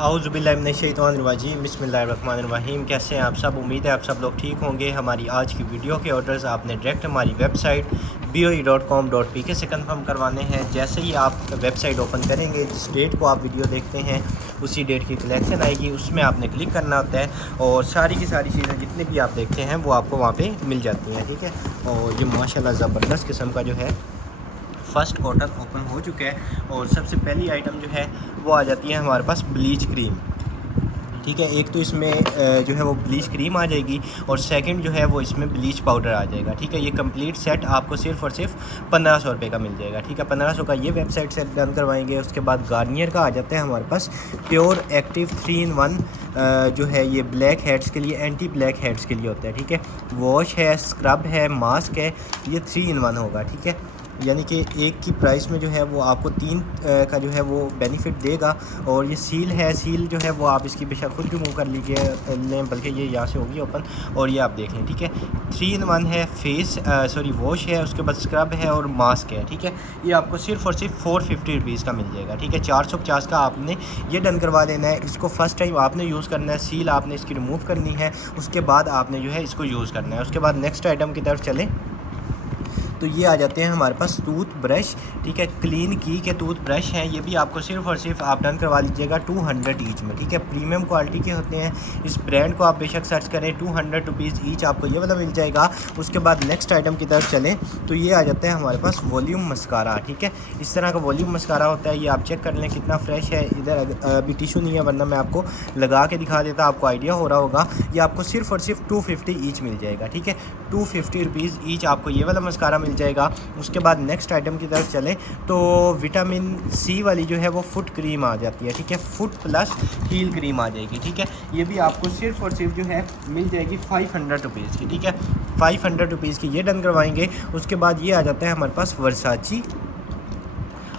औज़ुबिल्लाहिमिनश्शैतानिर्रजीम बिस्मिल्लाहिर्रहमानिर्रहीम। कैसे हैं आप सब? उम्मीद है आप सब लोग ठीक होंगे। हमारी आज की वीडियो के ऑर्डर्स आपने डायरेक्ट हमारी वेबसाइट boe.com.pk से कंफर्म करवाने हैं। जैसे ही आप वेबसाइट ओपन करेंगे, जिस डेट को आप वीडियो देखते हैं उसी डेट की कलेक्शन आएगी, उसमें आपने क्लिक करना होता है और सारी की सारी चीज़ें जितनी भी आप देखते हैं वो आपको वहाँ पे मिल जाती हैं। ठीक है, और ये माशाल्लाह ज़बरदस्त किस्म का जो है फ़र्स्ट ऑर्डर ओपन हो चुका है। और सबसे पहली आइटम जो है वो आ जाती है हमारे पास ब्लीच क्रीम। ठीक है, एक तो इसमें जो है वो ब्लीच क्रीम आ जाएगी और सेकंड जो है वो इसमें ब्लीच पाउडर आ जाएगा। ठीक है, ये कंप्लीट सेट आपको सिर्फ़ और सिर्फ 1500 रुपये का मिल जाएगा। ठीक है, 1500 का ये वेबसाइट से डन करवाएंगे। उसके बाद गार्नियर का आ जाता है हमारे पास प्योर एक्टिव 3 in 1 जो है ये ब्लैक हेड्स के लिए, एंटी ब्लैक हेड्स के लिए होता है। ठीक है, वॉश है, स्क्रब है, मास्क है, ये 3 in 1 होगा। ठीक है, यानी कि एक की प्राइस में जो है वो आपको 3 का जो है वो बेनिफिट देगा। और ये सील है, सील जो है वो आप इसकी बेशक खुद रिमूव कर लीजिए लें, बल्कि ये यहाँ से होगी ओपन और ये आप देख लें। ठीक है, 3 in 1 है, वॉश है, उसके बाद स्क्रब है और मास्क है। ठीक है, ये आपको सिर्फ़ और सिर्फ 450 रुपीज़ का मिल जाएगा। ठीक है, 450 का आपने ये डन करवा देना है। इसको फ़र्स्ट टाइम आपने यूज़ करना है, सील आपने इसकी रिमूव करनी है, उसके बाद आपने जो है इसको यूज़ करना है। उसके बाद नेक्स्ट आइटम की तरफ चलें तो ये आ जाते हैं हमारे पास टूथ ब्रश। ठीक है, क्लीन की के टूथ ब्रश हैं, ये भी आपको सिर्फ़ और सिर्फ आप डन करवा लीजिएगा 200 ईच में। ठीक है, प्रीमियम क्वालिटी के होते हैं। इस ब्रांड को आप बेशक सर्च करें, 200 रुपीज़ ईच आपको ये वाला मिल जाएगा। उसके बाद नेक्स्ट आइटम की तरफ चलें तो ये आ जाता है हमारे पास वॉल्यूम मस्कारा। ठीक है, इस तरह का वॉल्यूम मस्कारा होता है, ये आप चेक कर लें कितना फ्रेश है। इधर अभी टिशू नहीं है, वरना मैं आपको लगा के दिखा देता, आपको आइडिया हो रहा होगा। ये आपको सिर्फ़ और सिर्फ 250 ईच मिल जाएगा। ठीक है, 250 रुपीज़ ईच आपको ये वाला मस्कारा मिल जाएगा। उसके बाद नेक्स्ट आइटम की तरफ चलें तो विटामिन सी वाली जो है वो फुट क्रीम आ जाती है। ठीक है, फुट प्लस हील क्रीम आ जाएगी। ठीक है, ये भी आपको सिर्फ़ और सिर्फ जो है मिल जाएगी 500 रुपीज़ की। ठीक है, 500 रुपीज़ की ये डन करवाएंगे। उसके बाद ये आ जाता है हमारे पास वर्साची,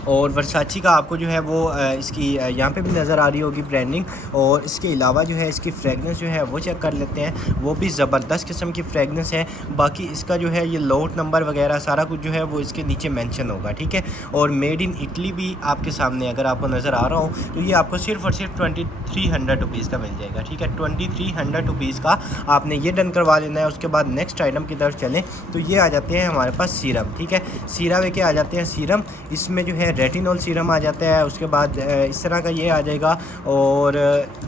और वर्साची का आपको जो है वो इसकी यहाँ पे भी नज़र आ रही होगी ब्रांडिंग। और इसके अलावा जो है इसकी फ्रेगनेंस जो है वो चेक कर लेते हैं, वो भी ज़बरदस्त किस्म की फ्रेगनेंस है। बाकी इसका जो है ये लोट नंबर वगैरह सारा कुछ जो है वो इसके नीचे मेंशन होगा। ठीक है, और मेड इन इटली भी आपके सामने अगर आपको नज़र आ रहा हो तो ये आपको सिर्फ़ और सिर्फ 2300 रुपीज़ का मिल जाएगा। ठीक है, 2300 रुपीज़ का आपने ये डन करवा लेना है। उसके बाद नेक्स्ट आइटम की तरफ चलें तो ये आ जाते हैं हमारे पास सीरम। ठीक है, सीरा के आ जाते हैं सीरम, इसमें जो है रेटिनॉल सीरम आ जाता है। उसके बाद इस तरह का ये आ जाएगा और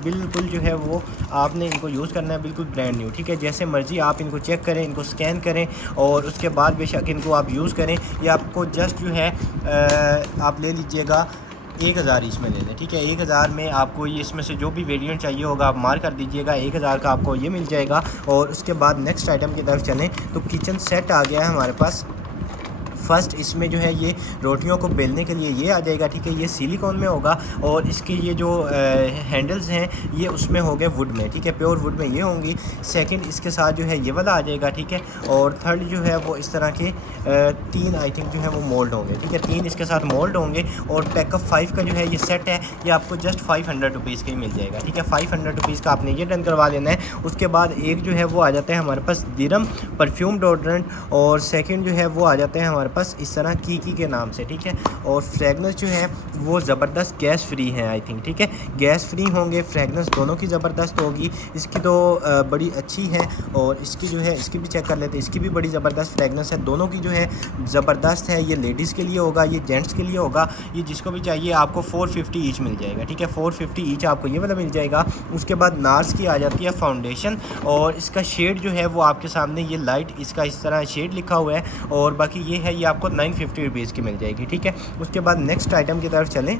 बिल्कुल जो है वो आपने इनको यूज़ करना है बिल्कुल ब्रांड न्यू। ठीक है, जैसे मर्ज़ी आप इनको चेक करें, इनको स्कैन करें और उसके बाद बेशक इनको आप यूज़ करें। ये आपको जस्ट जो है आप ले लीजिएगा 1000 इसमें ले लें। ठीक है, 1000 में आपको ये इसमें से जो भी वेरिएंट चाहिए होगा आप मार्क कर दीजिएगा, 1000 का आपको ये मिल जाएगा। और उसके बाद नेक्स्ट आइटम की तरफ चलें तो किचन सेट आ गया है हमारे पास। फ़र्स्ट इसमें जो है ये रोटियों को बेलने के लिए ये आ जाएगा। ठीक है, ये सिलिकॉन में होगा और इसके ये जो हैंडल्स हैं ये उसमें हो गए वुड में। ठीक है, प्योर वुड में ये होंगी। सेकंड इसके साथ जो है ये वाला आ जाएगा। ठीक है, और थर्ड जो है वो इस तरह के 3 आई थिंक जो है वो मोल्ड होंगे। ठीक है, 3 इसके साथ मोल्ड होंगे। और पैकअप 5 का जो है ये सेट है, ये आपको जस्ट 500 रुपीज़ का ही मिल जाएगा। ठीक है, 500 रुपीज़ का आपने ये डन करवा लेना है। उसके बाद एक जो है वो आ जाता है हमारे पास दिरम परफ्यूम डोड्रेंट, और सेकेंड जो है वो आ जाते हैं हमारे पास इस तरह की के नाम से। ठीक है, और फ्रेगनेंस जो है वो ज़बरदस्त गैस फ्री है आई थिंक। ठीक है, गैस फ्री होंगे, फ्रेगनेंस दोनों की ज़बरदस्त होगी। इसकी तो बड़ी अच्छी है और इसकी जो है इसकी भी चेक कर लेते हैं, इसकी भी बड़ी ज़बरदस्त फ्रेगनेंस है। दोनों की जो है ज़बरदस्त है। ये लेडीज़ के लिए होगा, ये जेंट्स के लिए होगा। ये जिसको भी चाहिए आपको 450 ईच मिल जाएगा। ठीक है, 450 ईच आपको ये वाला मिल जाएगा। उसके बाद नार्स की आ जाती है फाउंडेशन, और इसका शेड जो है वो आपके सामने ये लाइट इसका इस तरह शेड लिखा हुआ है। और बाकी ये है ये आपको 950 रुपीज़ की मिल जाएगी। ठीक है, उसके बाद नेक्स्ट आइटम की तरफ चलें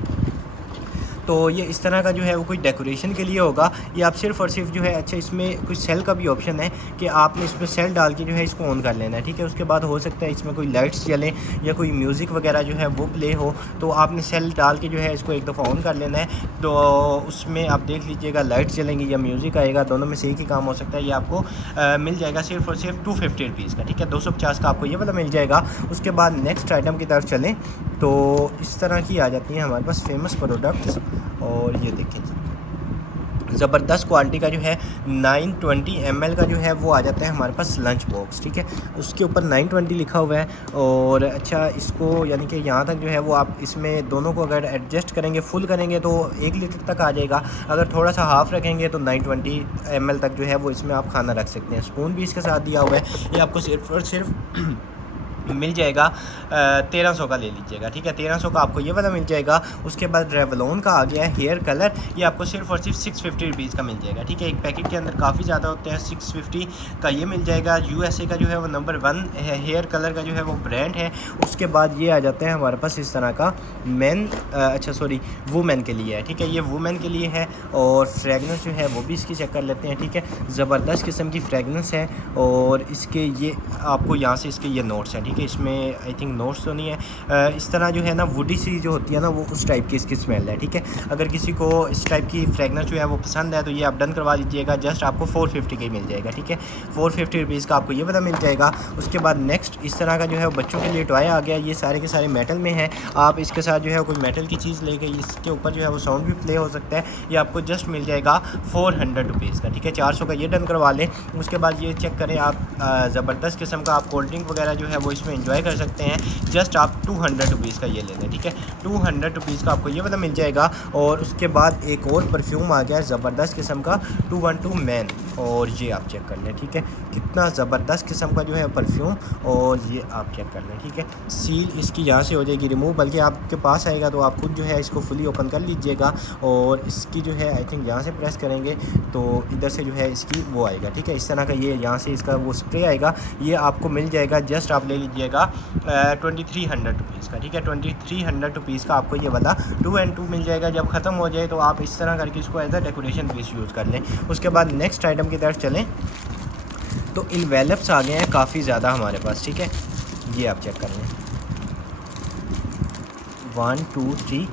तो ये इस तरह का जो है वो कोई डेकोरेशन के लिए होगा। ये आप सिर्फ़ और सिर्फ जो है अच्छा इसमें कुछ सेल का भी ऑप्शन है कि आपने इसमें सेल डाल के जो है इसको ऑन कर लेना है। ठीक है, उसके बाद हो सकता है इसमें कोई लाइट्स चलें या कोई म्यूज़िक वगैरह जो है वो प्ले हो, तो आपने सेल डाल के जो है इसको एक दफ़ा ऑन कर लेना है। तो उसमें आप देख लीजिएगा लाइट चलेंगी या म्यूज़िक आएगा, दोनों में से एक ही काम हो सकता है। ये आपको मिल जाएगा सिर्फ़ और सिर्फ 250 रुपीज़ का। ठीक है, 250 का आपको ये वाला मिल जाएगा। उसके बाद नेक्स्ट आइटम की तरफ चलें तो इस तरह की आ जाती हैं हमारे पास फेमस प्रोडक्ट्स। और ये देखें जी, ज़बरदस्त क्वालिटी का जो है 920 ml का जो है वो आ जाता है हमारे पास लंच बॉक्स, ठीक है। उसके ऊपर 920 लिखा हुआ है। और अच्छा, इसको यानी कि यहाँ तक जो है वो आप इसमें दोनों को अगर एडजस्ट करेंगे, फुल करेंगे तो 1 लीटर तक आ जाएगा। अगर थोड़ा सा हाफ़ रखेंगे तो 920 ml तक जो है वो इसमें आप खाना रख सकते हैं। स्पून भी इसके साथ दिया हुआ है। ये आपको सिर्फ और सिर्फ मिल जाएगा 1300 का ले लीजिएगा, ठीक है। 1300 का आपको ये वाला मिल जाएगा। उसके बाद रेवलॉन का आ गया है हेयर कलर, ये आपको सिर्फ और सिर्फ 650 रुपीज़ का मिल जाएगा, ठीक है। एक पैकेट के अंदर काफ़ी ज़्यादा होते हैं। 650 का ये मिल जाएगा। USA का जो है वो नंबर 1 है हेयर कलर का जो है वो ब्रांड है। उसके बाद ये आ जाता है हमारे पास इस तरह का वुमेन के लिए है, ठीक है। ये वुमेन के लिए है। और फ्रेगनेंस जो है वो भी इसकी चेक कर लेते हैं, ठीक है। ज़बरदस्त किस्म की फ्रेगनेंस है। और इसके ये आपको यहाँ से इसके ये नोट्स हैं, ठीक है। इसमें आई थिंक नोट्स तो नहीं है। इस तरह जो है ना वुडी सी जो होती है ना, वो उस टाइप की इसकी स्मेल है, ठीक है। अगर किसी को इस टाइप की फ्रेगनेंस जो है वो पसंद है तो ये आप डन करवा लीजिएगा। जस्ट आपको 450 का ही मिल जाएगा, ठीक है। 450 रुपीज़ का आपको ये वाला मिल जाएगा। उसके बाद नेक्स्ट इस तरह का जो है बच्चों के लिए टॉय आ गया। ये सारे के सारे मेटल में है। आप इसके साथ जो है कोई मेटल की चीज़ ले गई, इसके ऊपर जो है वो साउंड भी प्ले हो सकता है। ये आपको जस्ट मिल जाएगा 400 रुपीज़ का, ठीक है। 400 का ये डन करवा लें। उसके बाद ये चेक करें आप, ज़बरदस्त किस्म का आप कोल्ड ड्रिंक वगैरह जो है वो इसमें एंजॉय कर सकते हैं। जस्ट आप 200 रुपीज़ का ये ले लें, ठीक है। 200 रुपीज़ का आपको ये वाला मिल जाएगा। और उसके बाद एक और परफ्यूम आ गया है ज़बरदस्त किस्म का 212 मैन, और ये आप चेक कर लें, ठीक है। कितना ज़बरदस्त किस्म का जो है परफ्यूम, और ये आप चेक कर लें, ठीक है। सील इसकी यहाँ से हो जाएगी रिमूव, बल्कि आपके पास आएगा तो आप खुद जो है इसको फुली ओपन कर लीजिएगा। और इसकी जो है आई थिंक यहाँ से प्रेस करेंगे तो इधर से जो है इसकी वो आएगा, ठीक है। इस तरह का ये यहाँ से इसका वो स्प्रे आएगा। ये आपको मिल जाएगा, जस्ट आप ले लीजिएगा 2300 रुपीज़ का, ठीक है। 2300 रुपीज़ का आपको ये वाला 2 and 2 मिल जाएगा। जब ख़त्म हो जाए तो आप इस तरह करके इसको as a decoration piece use कर लें। उसके बाद नेक्स्ट आइटम की तरफ चलें तो इन्वेलप्स आ गए हैं काफ़ी ज़्यादा हमारे पास, ठीक है। ये आप चेक कर लें, 1 2 3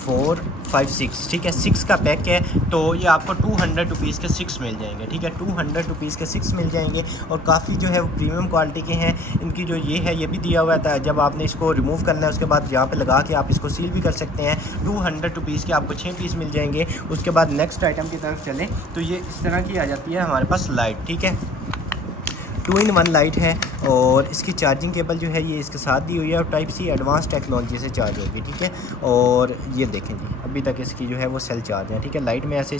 4 5 6, ठीक है। 6 का पैक है तो ये आपको 200 रुपीज़ के 6 मिल जाएंगे, ठीक है। 200 रुपीज़ के 6 मिल जाएंगे। और काफ़ी जो है वो प्रीमियम क्वालिटी के हैं। इनकी जो ये है ये भी दिया हुआ था, जब आपने इसको रिमूव करना है उसके बाद यहाँ पे लगा के आप इसको सील भी कर सकते हैं। 200 रुपीज़ के आपको 6 पीस मिल जाएंगे। उसके बाद नेक्स्ट आइटम की तरफ चलें तो ये इस तरह की आ जाती है हमारे पास लाइट, ठीक है। 2-in-1 लाइट है। और इसकी चार्जिंग केबल जो है ये इसके साथ दी हुई है, और टाइप सी एडवांस टेक्नोलॉजी से चार्ज होगी, ठीक है। और ये देखें जी, अभी तक इसकी जो है वो सेल चार्ज है, ठीक है। लाइट में ऐसे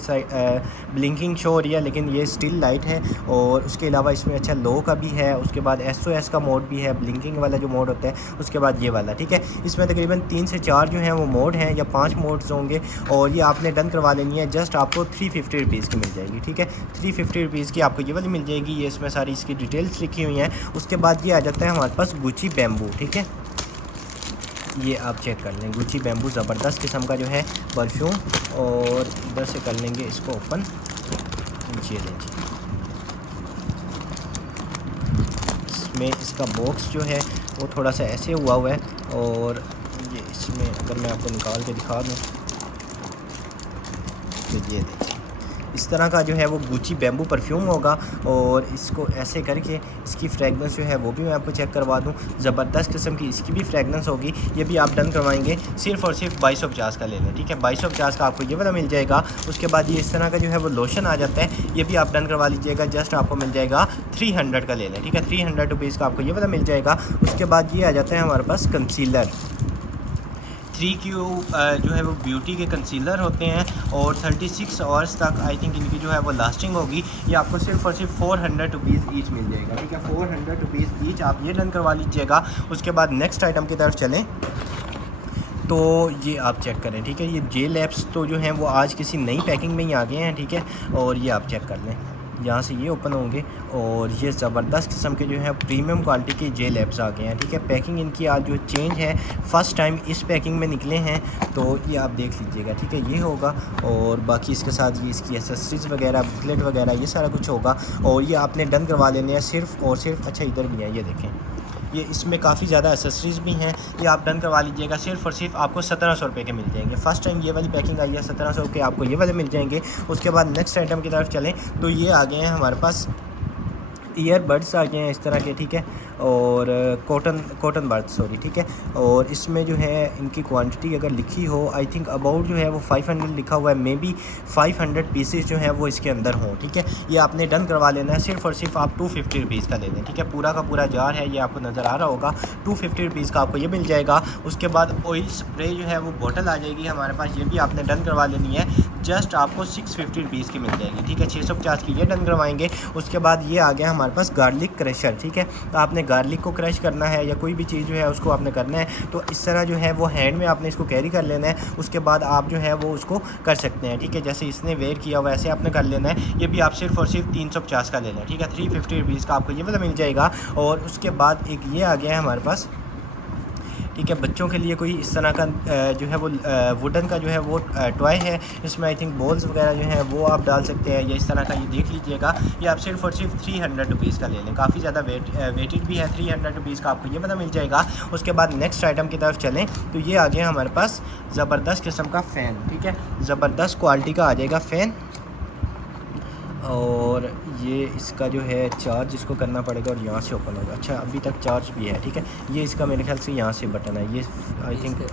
ब्लिंकिंग शो हो रही है, लेकिन ये स्टिल लाइट है। और उसके अलावा इसमें अच्छा लो का भी है। उसके बाद SOS का मोड भी है, ब्लिंकिंग वाला जो मोड होता है। उसके बाद ये वाला, ठीक है। इसमें तकरीबन 3 से 4 जो हैं वो मोड हैं, या 5 मोड्स होंगे। और ये आपने डन करवा लेनी है। जस्ट आपको 350 रुपीज़ की मिल जाएगी, ठीक है। 350 रुपीज़ की आपको ये वाली मिल जाएगी। ये इसमें सारी इसकी डिटेल्स लिखी हुई हैं। उसके बाद ये आ जाता है हमारे पास गुची बैम्बू, ठीक है। ये आप चेक कर लें, गुची बैम्बू ज़बरदस्त किस्म का जो है परफ्यूम। और इधर से कर लेंगे इसको ओपन, ये देखिए। इसमें इसका बॉक्स जो है वो थोड़ा सा ऐसे हुआ है। और ये इसमें अगर मैं आपको निकाल के दिखा दूँ तो ये देखिए इस तरह का जो है वो गुची बैम्बू परफ्यूम होगा। और इसको ऐसे करके इसकी फ्रेगनेंस जो है वो भी मैं आपको चेक करवा दूं। ज़बरदस्त किस्म की इसकी भी फ्रेगनेंस होगी। ये भी आप डन करवाएंगे सिर्फ और सिर्फ 2250 का ले लें, ठीक है। 2250 का आपको ये वाला मिल जाएगा। उसके बाद ये इस तरह का जो है वो लोशन आ जाता है, ये भी आप डन करवा लीजिएगा। जस्ट आपको मिल जाएगा 300 का ले लें, ठीक है। 300 रुपीज़ का आपको ये वाला मिल जाएगा। उसके बाद ये आ जाता है हमारे पास कंसीलर। 3Q जो है वो ब्यूटी के कंसीलर होते हैं। और 36 आवर्स तक आई थिंक इनकी जो है वो लास्टिंग होगी। ये आपको सिर्फ और सिर्फ 400 रुपीज़ ईच मिल जाएगा, ठीक है। 400 रुपीज़ ईच आप ये डन करवा लीजिएगा। उसके बाद नेक्स्ट आइटम की तरफ चलें तो ये आप चेक करें, ठीक है। ये J-Labs तो जो हैं वो आज किसी नई पैकिंग में ही आ गए हैं, ठीक है। और ये आप चेक कर लें, यहाँ से ये ओपन होंगे। और ये ज़बरदस्त किस्म के जो है प्रीमियम क्वालिटी के J-Labs आ गए हैं, ठीक है। पैकिंग इनकी आज जो चेंज है, फ़र्स्ट टाइम इस पैकिंग में निकले हैं। तो ये आप देख लीजिएगा, ठीक है। ये होगा। और बाकी इसके साथ ये इसकी एसेसरीज़ वगैरह, बुकलेट वगैरह, ये सारा कुछ होगा। और ये आपने डन करवा लेने हैं सिर्फ और सिर्फ। अच्छा इधर भी है, ये देखें, ये इसमें काफ़ी ज़्यादा एसेसरीज़ भी हैं। ये आप डन करवा लीजिएगा। सिर्फ और सिर्फ आपको 1700 रुपये के मिल जाएंगे। फ़र्स्ट टाइम ये वाली पैकिंग आई है, 1700 के आपको ये वाले मिल जाएंगे। उसके बाद नेक्स्ट आइटम की तरफ चलें तो ये आ गए हैं हमारे पास ईयरबड्स आ गए हैं इस तरह के, ठीक है। और कॉटन बर्थ सॉरी, ठीक है। और इसमें जो है इनकी क्वांटिटी अगर लिखी हो, आई थिंक अबाउट जो है वो 500 लिखा हुआ है, मे बी 500 पीसेस जो है वो इसके अंदर हों, ठीक है। ये आपने डन करवा लेना है। सिर्फ और सिर्फ आप 250 रुपीज़ का ले लें, ठीक है। पूरा का पूरा जार है, ये आपको नज़र आ रहा होगा, 250 रुपीज़ का आपको ये मिल जाएगा। उसके बाद ऑयल स्प्रे जो है वो बोतल आ जाएगी हमारे पास, ये भी आपने डन करवा लेनी है। जस्ट आपको 650 रुपीज़ की मिल जाएगी, ठीक है। 650 की ये डन करवाएंगे। उसके बाद ये आ गया हमारे पास गार्लिक क्रशर, ठीक है। तो आपने गार्लिक को क्रश करना है या कोई भी चीज़ जो है उसको आपने करना है, तो इस तरह जो है वो हैंड में आपने इसको कैरी कर लेना है। उसके बाद आप जो है वो उसको कर सकते हैं, ठीक है। जैसे इसने वेयर किया वैसे आपने कर लेना है। ये भी आप सिर्फ और सिर्फ 350 का लेना है, ठीक है। 350 रुपीज़ का आपको ये वाला मिल जाएगा। और उसके बाद एक ये आ गया है हमारे पास, ठीक है। बच्चों के लिए कोई इस तरह का जो है वो वुडन का जो है वो टॉय है। इसमें आई थिंक बॉल्स वगैरह जो हैं वो आप डाल सकते हैं, या इस तरह का ये देख लीजिएगा। ये आप सिर्फ और सिर्फ 300 रुपीज़ का ले लें, काफ़ी ज़्यादा वेटेड भी है। 300 रुपीज़ का आपको ये पता मिल जाएगा। उसके बाद नेक्स्ट आइटम की तरफ चलें तो ये आ गया हमारे पास ज़बरदस्त किस्म का फ़ैन, ठीक है। ज़बरदस्त क्वालिटी का आ जाएगा फ़ैन। और ये इसका जो है चार्ज इसको करना पड़ेगा और यहाँ से ओपन होगा। अच्छा, अभी तक चार्ज भी है, ठीक है। ये इसका मेरे ख्याल से यहाँ से बटन है, ये आई थिंक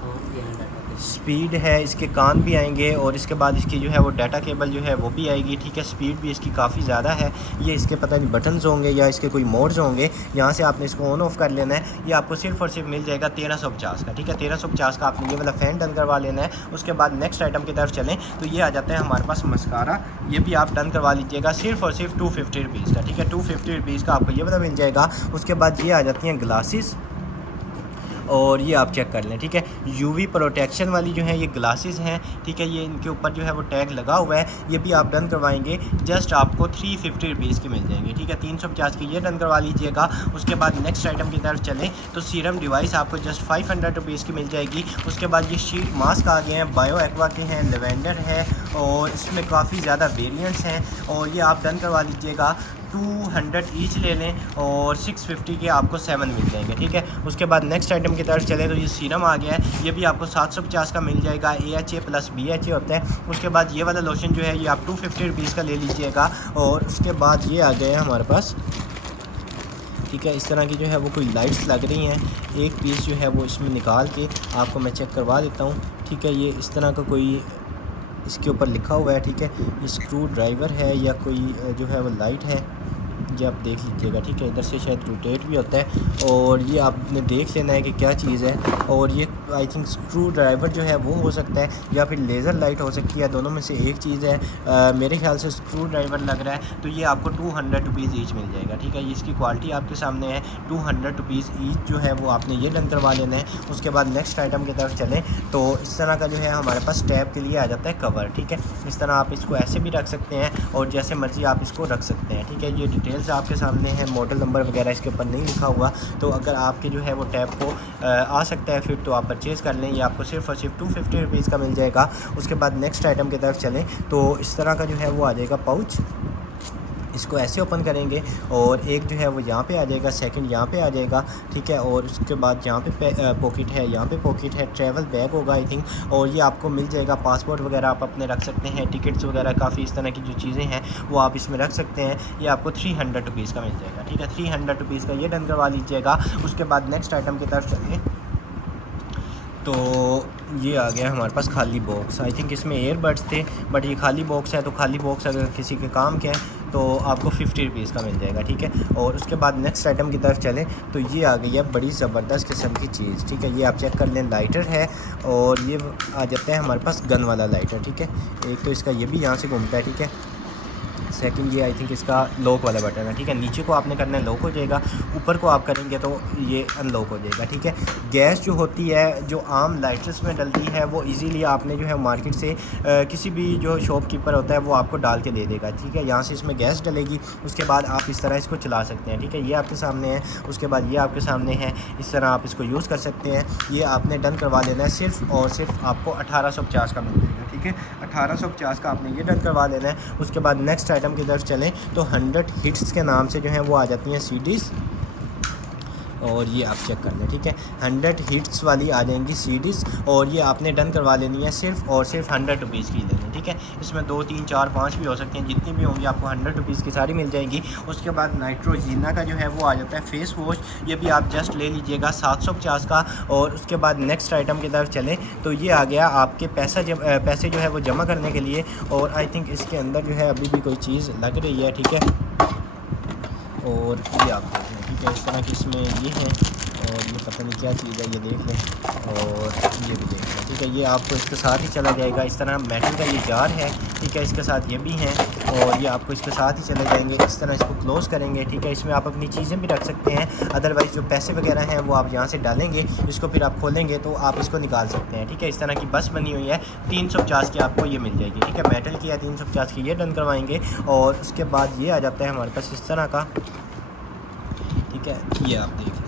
स्पीड है। इसके कान भी आएंगे और इसके बाद इसकी जो है वो डाटा केबल जो है वो भी आएगी, ठीक है। स्पीड भी इसकी काफ़ी ज़्यादा है। ये इसके पता नहीं बटन्स होंगे या इसके कोई मोड्स होंगे, यहाँ से आपने इसको ऑन ऑफ कर लेना है। ये आपको सिर्फ और सिर्फ मिल जाएगा 1350 का, ठीक है। 1350 का आपने ये वाला फ़ैन डन करवा लेना है। उसके बाद नेक्स्ट आइटम की तरफ चलें तो ये आ जाता है हमारे पास मस्कारा। ये भी आप डन करवा लीजिएगा सिर्फ और सिर्फ 250 रुपीज़ का, ठीक है। 250 रुपीज़ का आपको ये वाला मिल जाएगा। उसके बाद ये आ जाती हैं ग्लासेस, और ये आप चेक कर लें, ठीक है। यूवी प्रोटेक्शन वाली जो है ये ग्लासेस हैं, ठीक है। ये इनके ऊपर जो है वो टैग लगा हुआ है। ये भी आप डन करवाएंगे, जस्ट आपको 350 रुपीज़ की मिल जाएंगे, ठीक है। 350 की ये डन करवा लीजिएगा। उसके बाद नेक्स्ट आइटम की तरफ चलें तो सीरम डिवाइस आपको जस्ट 500 रुपीज़ की मिल जाएगी। उसके बाद ये शीट मास्क आ गए हैं, बायो एक्वा के हैं, लेवेंडर है, और इसमें काफ़ी ज़्यादा वेरिएंट्स हैं। और ये आप डन करवा लीजिएगा। 200 ईच ले लें और 650 के आपको 7 मिल जाएंगे, ठीक है। उसके बाद नेक्स्ट आइटम की तरफ चलें तो ये सीरम आ गया है। ये भी आपको 750 का मिल जाएगा। AHA प्लस BHA होता है। उसके बाद ये वाला लोशन जो है ये आप 250 रुपीज़ का ले लीजिएगा। और उसके बाद ये आ गया है हमारे पास, ठीक है। इस तरह की जो है वो कोई लाइट्स लग रही हैं। एक पीस जो है वो इसमें निकाल के आपको मैं चेक करवा देता हूँ, ठीक है। ये इस तरह का कोई इसके ऊपर लिखा हुआ है, ठीक है। ये स्क्रू ड्राइवर है या कोई जो है वो लाइट है, ये आप देख लीजिएगा, ठीक है। इधर से शायद रोटेट भी होता है, और ये आपने देख लेना है कि क्या चीज़ है। और ये आई थिंक स्क्रू ड्राइवर जो है वो हो सकता है, या फिर लेज़र लाइट हो सकती है, दोनों में से एक चीज़ है। मेरे ख्याल से स्क्रू ड्राइवर लग रहा है। तो ये आपको 200 रुपीज़ ईच मिल जाएगा, ठीक है। ये इसकी क्वालिटी आपके सामने है। 200 रुपीज़ ईच जो है वो आपने ये डन करवा लेना है। उसके बाद नेक्स्ट आइटम की तरफ चलें तो इस तरह का जो है हमारे पास टैब के लिए आ जाता है कवर, ठीक है। इस तरह आप इसको ऐसे भी रख सकते हैं और जैसे मर्ज़ी आप इसको रख सकते हैं, ठीक है। ये डिटेल्स आपके सामने है, मॉडल नंबर वगैरह इसके ऊपर नहीं लिखा हुआ। तो अगर आपके जो है वो टैब को आ सकता है फिर तो आप परचेज़ कर लें। ये आपको सिर्फ और सिर्फ 250 रुपीज़ का मिल जाएगा। उसके बाद नेक्स्ट आइटम की तरफ चलें तो इस तरह का जो है वो आ जाएगा पाउच। इसको ऐसे ओपन करेंगे और एक जो है वो यहाँ पे आ जाएगा, सेकंड यहाँ पे आ जाएगा, ठीक है। और उसके बाद यहाँ पे पॉकेट है, यहाँ पे पॉकेट है, ट्रैवल बैग होगा आई थिंक। और ये आपको मिल जाएगा। पासपोर्ट वगैरह आप अपने रख सकते हैं, टिकट्स वगैरह काफ़ी इस तरह की जो चीज़ें हैं वो आप इसमें रख सकते हैं। ये आपको 300 रुपीज़ का मिल जाएगा, ठीक है। 300 रुपीज़ का ये डन करवा लीजिएगा। उसके बाद नेक्स्ट आइटम की तरफ चलिए तो ये आ गया हमारे पास खाली बॉक्स। आई थिंक इसमें एयरबड्स थे, बट ये खाली बॉक्स है। तो खाली बॉक्स अगर किसी के काम के हैं तो आपको 50 रुपीज़ का मिल जाएगा, ठीक है। और उसके बाद नेक्स्ट आइटम की तरफ चलें तो ये आ गई है बड़ी ज़बरदस्त किस्म की चीज़, ठीक है। ये आप चेक कर लें, लाइटर है। और ये आ जाता है हमारे पास गन वाला लाइटर, ठीक है। एक तो इसका ये भी यहाँ से घूमता है, ठीक है। सेकंड ये आई थिंक इसका लॉक वाला बटन है, ठीक है। नीचे को आपने करना है लॉक हो जाएगा, ऊपर को आप करेंगे तो ये अनलॉक हो जाएगा, ठीक है। गैस जो होती है जो आम लाइटर्स में डलती है वो इजीली आपने जो है मार्केट से किसी भी जो शॉपकीपर होता है वो आपको डाल के दे देगा, ठीक है। यहाँ से इसमें गैस डलेगी, उसके बाद आप इस तरह इसको चला सकते हैं, ठीक है। ये आपके सामने है। उसके बाद ये आपके सामने है, इस तरह आप इसको यूज़ कर सकते हैं। ये आपने डन करवा लेना है। सिर्फ और सिर्फ आपको 1850 का मिल जाएगा, ठीक है। 1850 का आपने ये डन करवा लेना है। उसके बाद नेक्स्ट आइटम की तरफ चलें तो 100 हिट्स के नाम से जो है वो आ जाती हैं CDs। और ये आप चेक कर लें, ठीक है। 100 हिट्स वाली आ जाएंगी सीडीज़ और ये आपने डन करवा लेनी है सिर्फ और सिर्फ 100 रुपीज़ की लेनी, ठीक है। इसमें 2, 3, 4, 5 भी हो सकते हैं, जितनी भी होंगी आपको 100 रुपीज़ की सारी मिल जाएगी। उसके बाद नाइट्रोजीना का जो है वो आ जाता है फेस वॉश, ये भी आप जस्ट ले लीजिएगा 750 का। और उसके बाद नेक्स्ट आइटम की तरफ चलें तो ये आ गया आपके पैसे जो है वो जमा करने के लिए। और आई थिंक इसके अंदर जो है अभी भी कोई चीज़ लग रही है, ठीक है। और ये आप देख लें, ठीक है। इस तरह की इसमें ये है और ये पता नहीं क्या चीज़ है, ये देख लें और ये भी देख लें, ठीक है। ये आपको इसके साथ ही चला जाएगा। इस तरह मेटल का ये जार है, ठीक है। इसके साथ ये भी हैं और ये आपको इसके साथ ही चले जाएंगे। इस तरह इसको क्लोज़ करेंगे, ठीक है। इसमें आप अपनी चीज़ें भी रख सकते हैं, अदरवाइज़ जो पैसे वगैरह हैं वो आप यहाँ से डालेंगे, इसको फिर आप खोलेंगे तो आप इसको निकाल सकते हैं, ठीक है। इस तरह की बस बनी हुई है, 350 की आपको ये मिल जाएगी, ठीक है। मेटल की है, 350 की ये डन करवाएंगे। और उसके बाद ये आ जाता है हमारे पास इस तरह का, ठीक है। ये आप देख लें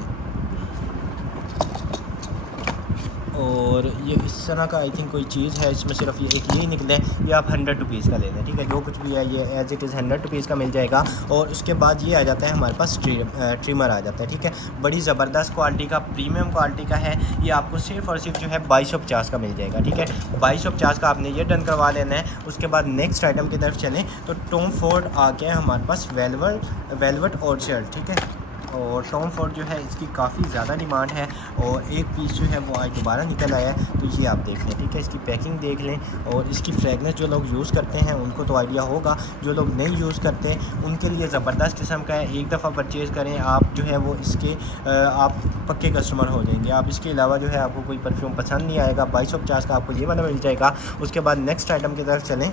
और ये इस तरह का आई थिंक कोई चीज़ है, इसमें सिर्फ ये एक यही निकले, ये आप 100 रुपीज़ का ले लें, ठीक है। जो कुछ भी है ये एज़ इट इज़ 100 रुपीज़ का मिल जाएगा। और उसके बाद ये आ जाता है हमारे पास ट्रिमर आ जाता है, ठीक है। बड़ी ज़बरदस्त क्वालिटी का, प्रीमियम क्वालिटी का है। ये आपको सिर्फ और सिर्फ जो है 2250 का मिल जाएगा, ठीक है। 2250 का आपने ये डन करवा लेना है। उसके बाद नेक्स्ट आइटम की तरफ चलें तो टॉम फोर्ड आ गया हमारे पास वेलवेट और शर्ट, ठीक है। और टॉम फोर्ड जो है इसकी काफ़ी ज़्यादा डिमांड है और एक पीस जो है वो आज दोबारा निकल आया है, तो ये आप देख लें, ठीक है। इसकी पैकिंग देख लें और इसकी फ्रेगनेस जो लोग यूज़ करते हैं उनको तो आइडिया होगा, जो लोग नहीं यूज़ करते उनके लिए ज़बरदस्त किस्म का है। एक दफ़ा परचेज़ करें आप जो है वो इसके आप पक्के कस्टमर हो जाएंगे। आप इसके अलावा जो है आपको कोई परफ्यूम पसंद नहीं आएगा। 2250 का आपको ये वाला मिल जाएगा। उसके बाद नेक्स्ट आइटम की तरफ चलें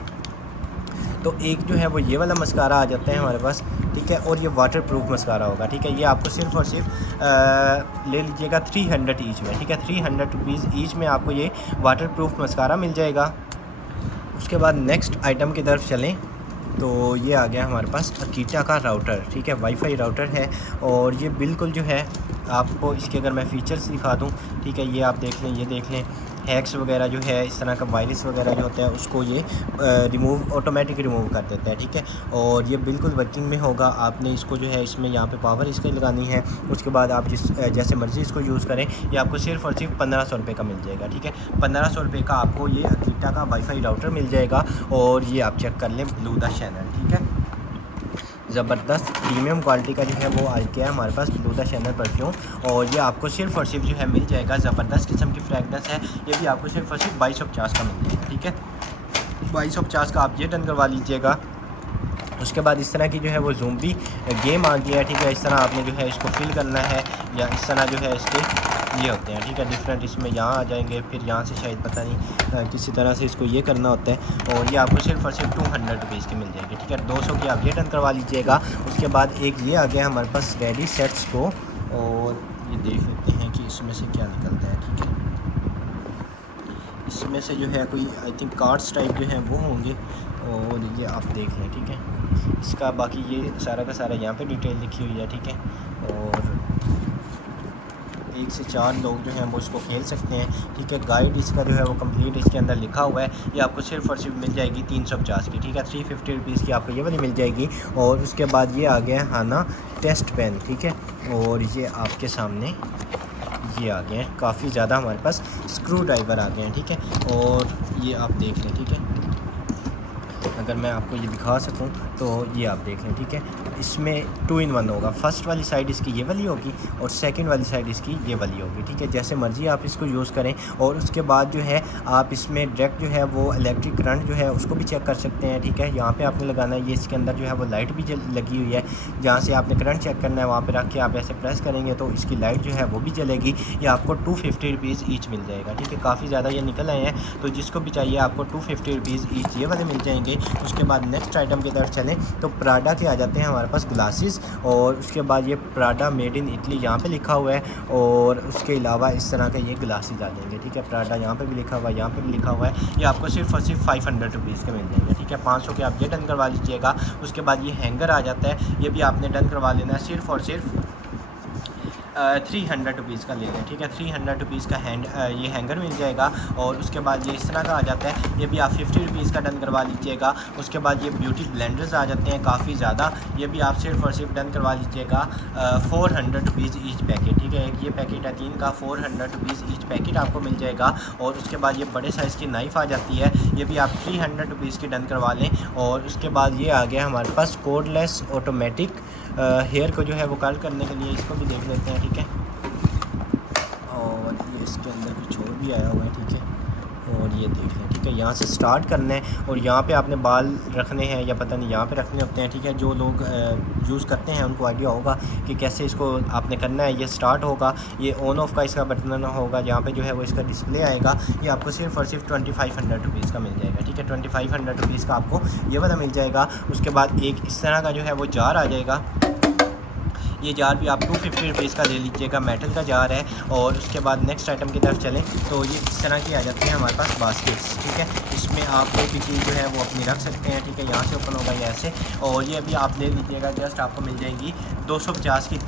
तो एक जो है वो ये वाला मस्कारा आ जाता है हमारे पास, ठीक है। और ये वाटर प्रूफ मस्कारा होगा, ठीक है। ये आपको सिर्फ और सिर्फ ले लीजिएगा 300 ईच में, ठीक है। 300 रुपीज़ ईच में आपको ये वाटर प्रूफ मस्कारा मिल जाएगा। उसके बाद नेक्स्ट आइटम की तरफ चलें तो ये आ गया हमारे पास अकीटा का राउटर, ठीक है। वाईफाई राउटर है और ये बिल्कुल जो है आपको इसके अगर मैं फ़ीचर्स दिखा दूं, ठीक है। ये आप देख लें, ये देख लें, हैक्स वगैरह जो है इस तरह का वायरस वगैरह जो होता है उसको ये ऑटोमेटिक रिमूव कर देता है, ठीक है। और ये बिल्कुल वर्किंग में होगा। आपने इसको जो है इसमें यहाँ पे पावर इसकी लगानी है। उसके बाद आप जैसे मर्ज़ी इसको यूज़ करें। ये आपको सिर्फ और सिर्फ 1500 रुपये का मिल जाएगा, ठीक है। 1500 रुपये का आपको ये अकीटा का वाईफाई राउटर मिल जाएगा। और ये आप चेक कर लें, ब्लू द चैनल, ठीक है। ज़बरदस्त प्रीमियम क्वालिटी का जो है वो आ गया है हमारे पास ब्लू द चैनल परफ्यूम। और ये आपको सिर्फ और सिर्फ जो है मिल जाएगा, ज़बरदस्त किस्म की फ्रेगनेंस है। ये भी आपको सिर्फ और सिर्फ 2250 का मिल जाएगा, ठीक है। 2250 का आप ये डन करवा लीजिएगा। उसके बाद इस तरह की जो है वो ज़ूम्बी गेम आ गया है, ठीक है। इस तरह आपने जो है इसको फिल करना है या इस तरह जो है इसके ये होते हैं, ठीक है। डिफरेंट इसमें यहाँ आ जाएंगे, फिर यहाँ से शायद पता नहीं किसी तरह से इसको ये करना होता है। और ये आपको सिर्फ और सिर्फ 200 रुपीज़ की मिल जाएगी, ठीक है। 200 की आप ये डन करवा लीजिएगा। उसके बाद एक ये आ गया हमारे पास रेडी सेट्स को और ये देख लेते हैं कि इसमें से क्या निकलता है, ठीक है। इसमें से जो है कोई आई थिंक कार्ड्स टाइप जो हैं वो होंगे और ये आप देख लें, ठीक है। इसका बाकी ये सारा का सारा यहाँ पे डिटेल लिखी हुई है, ठीक है। और 1 से 4 लोग जो हैं वो इसको खेल सकते हैं, ठीक है। गाइड इसका जो है वो कंप्लीट इसके अंदर लिखा हुआ है। ये आपको सिर्फ और सिर्फ मिल जाएगी 350 की, ठीक है। 350 रुपीज़ की आपको ये वाली मिल जाएगी। और उसके बाद ये आ गया है हाना टेस्ट पेन, ठीक है। और ये आपके सामने ये आ गए हैं, काफ़ी ज़्यादा हमारे पास स्क्रू ड्राइवर आ गए हैं, ठीक है। और ये आप देख लें, ठीक है। अगर मैं आपको ये दिखा सकूं तो ये आप देख लें, ठीक है। इसमें 2 in 1 होगा। फर्स्ट वाली साइड इसकी ये वाली होगी और सेकंड वाली साइड इसकी ये वाली होगी, ठीक है। जैसे मर्ज़ी आप इसको यूज़ करें। और उसके बाद जो है आप इसमें डायरेक्ट जो है वो इलेक्ट्रिक करंट जो है उसको भी चेक कर सकते हैं, ठीक है। यहाँ पे आपने लगाना है, ये इसके अंदर जो है वो लाइट भी लगी हुई है। जहाँ से आपने करंट चेक करना है वहाँ पर रख के आप ऐसे प्रेस करेंगे तो इसकी लाइट जो है वो भी जलेगी। ये आपको 250 रुपीज़ ईच मिल जाएगा, ठीक है। काफ़ी ज़्यादा ये निकल आए हैं, तो जिसको भी चाहिए आपको 250 रुपीज़ ईच ये वाले मिल जाएंगे। उसके बाद नेक्स्ट आइटम की तरफ चलें तो प्राडा के आ जाते हैं हमारे पास ग्लासेस। और उसके बाद ये प्राडा मेड इन इटली यहाँ पे लिखा हुआ है। और उसके अलावा इस तरह के ये ग्लासेस आ जाएंगे, ठीक है। प्राडा यहाँ पे भी लिखा हुआ है, यहाँ पे भी लिखा हुआ है। ये आपको सिर्फ और सिर्फ 500 रुपीज़ के मिल जाएंगे, ठीक है। 500 के आप ये डन करवा लीजिएगा। उसके बाद ये हैंगर आ जाता है, ये भी आपने डन करवा लेना है सिर्फ और सिर्फ 300 रुपीज़ का ले लें, ठीक है। 300 रुपीज़ का ये हैंगर मिल जाएगा। और उसके बाद ये इस तरह का आ जाता है, ये भी आप 50 रुपीज़ का डन करवा लीजिएगा। उसके बाद ये ब्यूटी ब्लेंडर्स आ जाते हैं काफ़ी ज़्यादा, ये भी आप सिर्फ और सिर्फ डन करवा लीजिएगा 400 रुपीज़ ईच पैकेट, ठीक है। एक ये पैकेट है 3 का, 400 रुपीज़ ईच पैकेट आपको मिल जाएगा। और उसके बाद ये बड़े साइज़ की नाइफ़ आ जाती है, ये भी आप 300 रुपीज़ की डन करवा लें। और उसके बाद ये आ गया हमारे पास कोडलेस ऑटोमेटिक हेयर को जो है वो कट करने के लिए, इसको भी देख लेते हैं, ठीक है। और ये इसके अंदर कुछ और भी आया हुआ है, ठीक है। और ये देख लें, ठीक है। यहाँ से स्टार्ट करना है और यहाँ पे आपने बाल रखने हैं या पता नहीं यहाँ पे रखने होते हैं, ठीक है। जो लोग यूज़ करते हैं उनको आइडिया होगा कि कैसे इसको आपने करना है। ये स्टार्ट होगा, ये ऑन ऑफ का इसका बटन होगा, यहाँ पे जो है वो इसका डिस्प्ले आएगा। ये आपको सिर्फ और सिर्फ 2500 रुपीज़ का मिल जाएगा, ठीक है। 2500 रुपीज़ का आपको ये वाला मिल जाएगा। उसके बाद एक इस तरह का जो है वो जार आ जाएगा, ये जार भी आप 250 रुपीज़ का ले लीजिएगा, मेटल का जार है। और उसके बाद नेक्स्ट आइटम की तरफ चलें तो ये इस तरह की आ जाती है हमारे पास बास्केट्स, ठीक है। इसमें आप कोई भी चीज़ जो है वो अपनी रख सकते हैं, ठीक है। यहाँ से ओपन होगा ये ऐसे, और ये भी आप ले लीजिएगा, जस्ट आपको मिल जाएंगी 250 की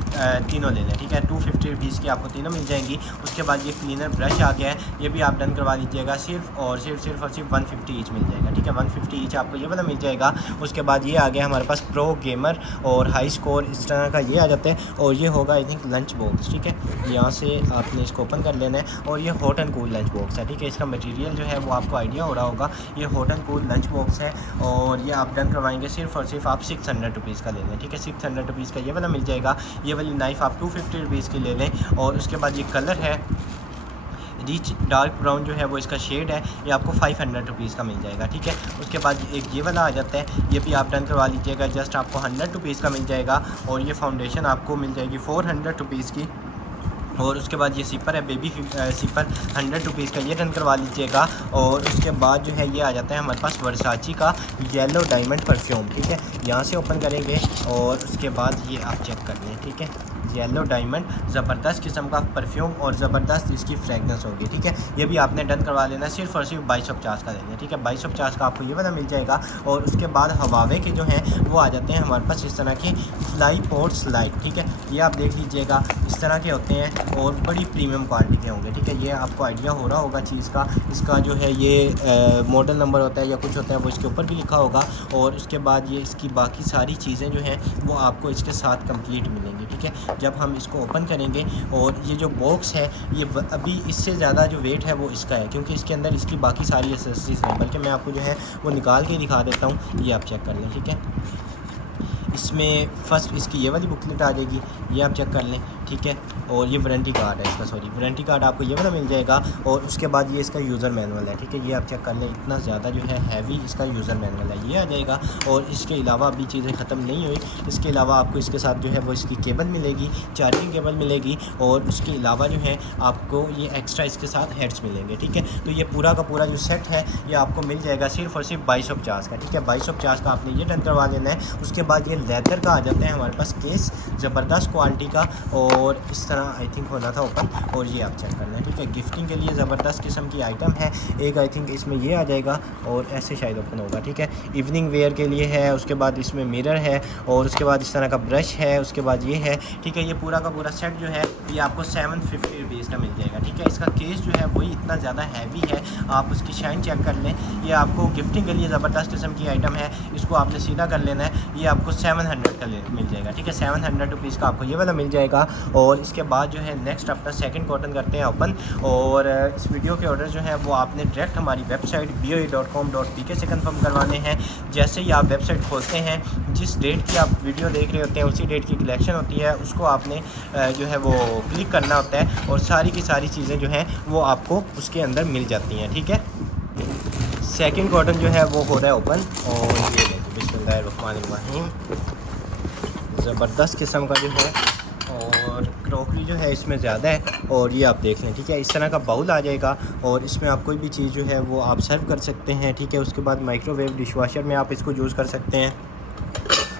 तीनों ले लें, ठीक है। 250 रुपीज़ की आपको तीनों मिल जाएंगी। उसके बाद ये क्लीनर ब्रश आ गया है, ये भी आप डन करवा लीजिएगा, सिर्फ और सिर्फ 150 ईच मिल जाएगा, ठीक है। 150 ईच आपको ये वाला मिल जाएगा। उसके बाद ये आ गया हमारे पास प्रो गेमर और हाई स्कोर, इस तरह का ये आ जाता है। और ये होगा आई थिंक लंच बॉक्स, ठीक है। यहाँ से आपने इसको ओपन कर लेना है और ये hot and cool lunch box है, ठीक है। इसका मटेरियल जो है वो आपको आइडिया हो रहा होगा, ये hot and cool lunch box है। और ये आप डन करवाएंगे सिर्फ और सिर्फ आप 600 रुपीज़ का ले लें, ठीक है। 600 रुपीज़ का ये वाला मिल जाएगा। ये वाली नाइफ़ आप 250 रुपीज़ की ले लें। और उसके बाद ये कलर है रिच डार्क ब्राउन जो है वो इसका शेड है, ये आपको 500 रुपीज़ का मिल जाएगा, ठीक है। उसके बाद एक ये वाला आ जाता है, ये भी आप डन करवा लीजिएगा, जस्ट आपको 100 रुपीज़ का मिल जाएगा। और ये फाउंडेशन आपको मिल जाएगी 400 रुपीज़ की। और उसके बाद ये सिपर है, बेबी सिपर 100 रुपीज़ का, ये डन करवा लीजिएगा। और उसके बाद जो है ये आ जाता है हमारे पास वर्साची का येलो डायमंड परफ्यूम, ठीक है। यहाँ से ओपन करेंगे और उसके बाद ये आप चेक कर लें, ठीक है। येलो डायमंड ज़बरदस्त किस्म का परफ्यूम और ज़बरदस्त इसकी फ्रेगनेंस होगी, ठीक है। ये भी आपने डन करवा लेना है, सिर्फ और सिर्फ 2250 का लेना है, ठीक है। 2250 का आपको ये वाला मिल जाएगा। और उसके बाद हवावे के जो हैं वो आ जाते हैं हमारे पास इस तरह के फ्लाई पोर्ट स्लाइड, ठीक है। ये आप देख लीजिएगा, इस तरह के होते हैं और बड़ी प्रीमियम क्वालिटी के होंगे, ठीक है। ये आपको आइडिया हो रहा होगा चीज़ का, इसका जो है ये मॉडल नंबर होता है या कुछ होता है वो इसके ऊपर भी लिखा होगा। और उसके बाद ये इसकी बाकी सारी चीज़ें जो हैं वो आपको इसके साथ कंप्लीट मिलेंगी, ठीक है। जब हम इसको ओपन करेंगे और ये जो बॉक्स है ये अभी इससे ज़्यादा जो वेट है वो इसका है, क्योंकि इसके अंदर इसकी बाकी सारी एक्सेसरीज हैं। बल्कि मैं आपको जो है वो निकाल के दिखा देता हूँ, ये आप चेक कर लें, ठीक है। इसमें फ़र्स्ट इसकी ये वाली बुकलेट आ जाएगी, ये आप चेक कर लें, ठीक है। और ये वारंटी कार्ड है इसका, सॉरी वारंटी कार्ड आपको ये वाला मिल जाएगा। और उसके बाद ये इसका यूज़र मैनुअल है, ठीक है। ये आप चेक कर लें, इतना ज़्यादा जो है हैवी इसका यूज़र मैनुअल है, ये आ जाएगा। और इसके अलावा अभी चीज़ें ख़त्म नहीं हुई, इसके अलावा आपको इसके साथ जो है वो इसकी केबल मिलेगी, चार्जिंग केबल मिलेगी। और उसके अलावा जो है आपको ये एक्स्ट्रा इसके साथ हेड्स मिलेंगे, ठीक है। तो ये पूरा का पूरा जो सेट है ये आपको मिल जाएगा सिर्फ और सिर्फ 2250 का, ठीक है। 2250 का आपने ये डन करवा लेना है। उसके बाद ये लेदर का आ जाता है हमारे पास केस, ज़बरदस्त क्वालिटी का, और इस तरह आई थिंक होना था ओपन। और ये आप चेक करना है, ठीक है। गिफ्टिंग के लिए ज़बरदस्त किस्म की आइटम है। एक आई थिंक इसमें ये आ जाएगा और ऐसे शायद ओपन होगा, ठीक है। इवनिंग वेयर के लिए है। उसके बाद इसमें मिरर है और उसके बाद इस तरह का ब्रश है, उसके बाद ये है, ठीक है। ये पूरा का पूरा सेट जो है ये आपको 750 रुपीज़ का मिल जाएगा, ठीक है। इसका केस जो है वही इतना ज़्यादा हैवी है, आप उसकी शाइन चेक कर लें। ये आपको गिफ्टिंग के लिए ज़बरदस्त किस्म की आइटम है, इसको आपने सीधा कर लेना है। ये आपको 700 का मिल जाएगा, ठीक है। 700 रुपीज़ का आपको ये वाला मिल जाएगा। और इसके बाद जो है नेक्स्ट अपना सेकंड कॉटन करते हैं ओपन। और इस वीडियो के ऑर्डर जो है वो आपने डायरेक्ट हमारी वेबसाइट boe.com.pk से कंफर्म करवाने हैं। जैसे ही आप वेबसाइट खोलते हैं, जिस डेट की आप वीडियो देख रहे होते हैं उसी डेट की कलेक्शन होती है, उसको आपने जो है वो क्लिक करना होता है और सारी की सारी चीज़ें जो हैं वो आपको उसके अंदर मिल जाती हैं, ठीक है। सेकंड कॉटन जो है वो हो रहा है ओपन। और ये देखिए बिस्मिल्लाहिर्रहमानिर्रहीम, ज़बरदस्त किस्म का जो है, और क्रॉकरी जो है इसमें ज़्यादा है। और ये आप देख लें, ठीक है। इस तरह का बाउल आ जाएगा और इसमें आप कोई भी चीज़ जो है वो आप सर्व कर सकते हैं, ठीक है। उसके बाद माइक्रोवेव डिशवाशर में आप इसको यूज़ कर सकते हैं।